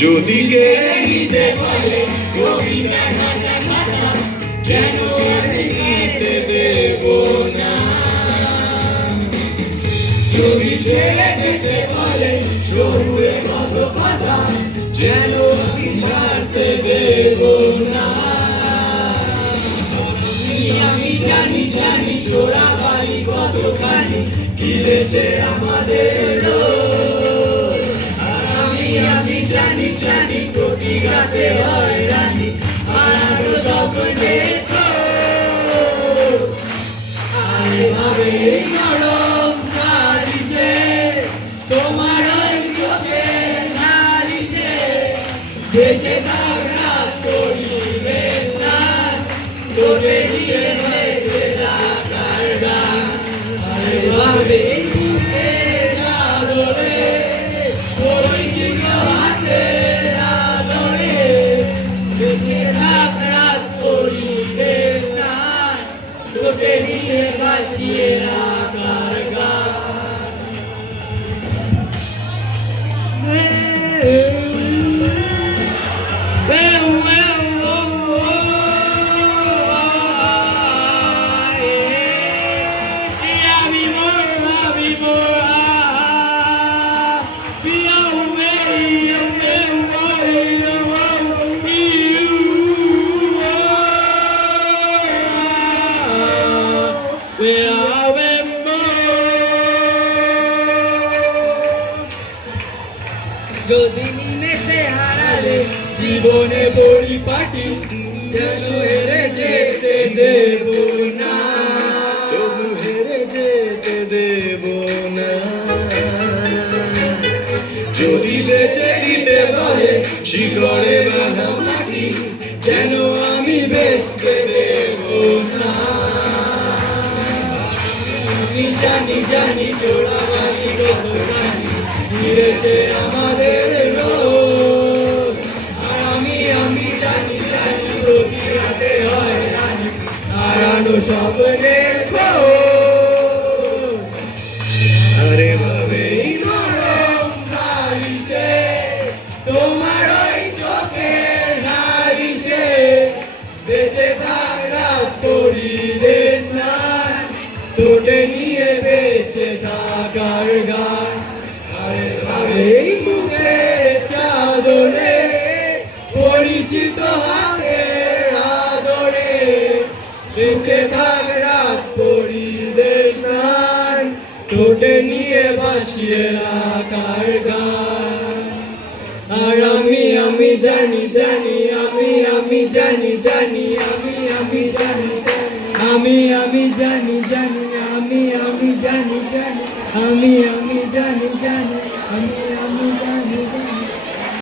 যদি কেড়ে নিতে পারে কবিতা যেন নিতে দেব না। যদি ছেড়ে দিতে পারে শহুরে কত কথা যেন ছাড়তে দেব না। আমি জানি জানি চোরা বাড়ি কতখানি কিনেছে আমাদের রোজ। আর আমি জানি জানি প্রতি রাতে হয় রানি আর স্বপ্নের খোঁজ। আরে ভাবে নরম নারীছে তোমার ওই চোখে নারীছে বেঁচে থাক রাত করিবে না তোরে দিয়ে বেঁচে থাকার গান। আরে ভাবে বুকে আদরে পরিচিত হাতে আদরে বেঁচে থাক রাত করিবে না তোরে দিয়ে বাঁচিয়ে রাখার গান। যদি নিমেষে হারালে জীবনে পরিপাটি যেন হেরে যেতে দেব না, তবু হেরে যেতে দেব না। যদি বেঁচে দিতে পারে শিকড়ে বাঁধা মাটি যেন আমি বেচতে দেব না। আমি জানি জানি চোরা বাড়ি কতখানি ফিরেছে আমাদের রোজ। আর আমি জানি জানি প্রতি রাতে হয় রানি হারানো স্বপ্নের খোঁজ। আরে ভাবে নরম নারীছে তোমার ওই চোখের নারীছে বেঁচে থাক রাত পরিবেশ নাই তোটে নিয়ে বেঁচে থাকার গান। আরে ভাবে বুকে চাদরে পরিচিত হাতে আদরে বেঁচে থাক রাত পরিবেশ নাই তোটে নিয়ে বাঁচিয়ে রাখার গান। আর আমি জানি জানি আমি জানি জানি আমি জানি জানি আমি জানি জানি আমি জানি জানি আমি জানি জানি আমি জানি জানি।